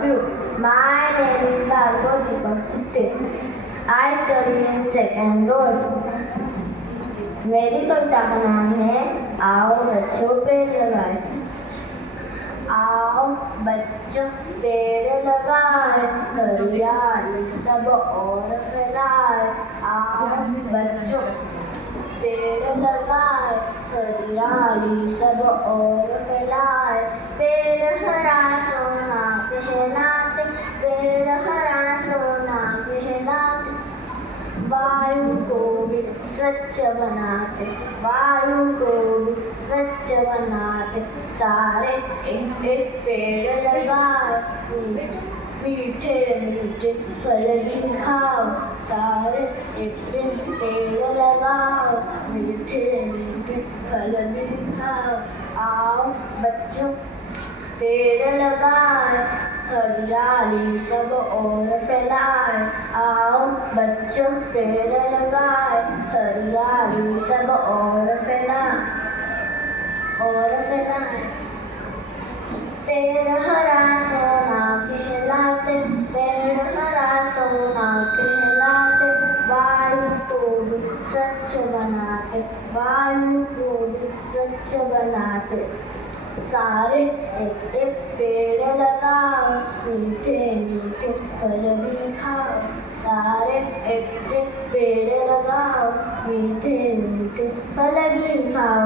of you. My name is Bhargav Deepak Chitte. I study in second row. मेरी कविता का नाम है आओ बच्चों पेड़ लगाए। आओ बच्चों पेड़ लगाए, हरियाली सब और फैलाए। आओ बच्चों पेड़ लगाए, हरियाली सब और फैलाए। पेड़ हरा सोना कहलाते, पेड़ हरा सोना कहलाते। वायु को भी स्वच्छ बनाते, वायु को भी स्वच्छ बनाते। सारे एक एक पेड़ लगाए, मीठे मीठे फल भी खाओ। सारे एक एक पेड़ लगाओ, मीठे मीठे फल भी खाओ। आओ बच्चों पेड़ लगाए, हरियाली सब और फैलाए। आओ बच्चों पेड़ लगाए, हरियाली सब और फैलाए। पेड़ हरा सोना कहलाते, पेड़ हरा सोना कहलाते। वायु को भी स्वच्छ बनाते, वायु को भी स्वच्छ बनाते। सारे एक एक पेड़ लगाओ, मीठे मीठे फल भी खाओ। सारे एक एक पेड़ लगाओ, मीठे मीठे फल भी खाओ।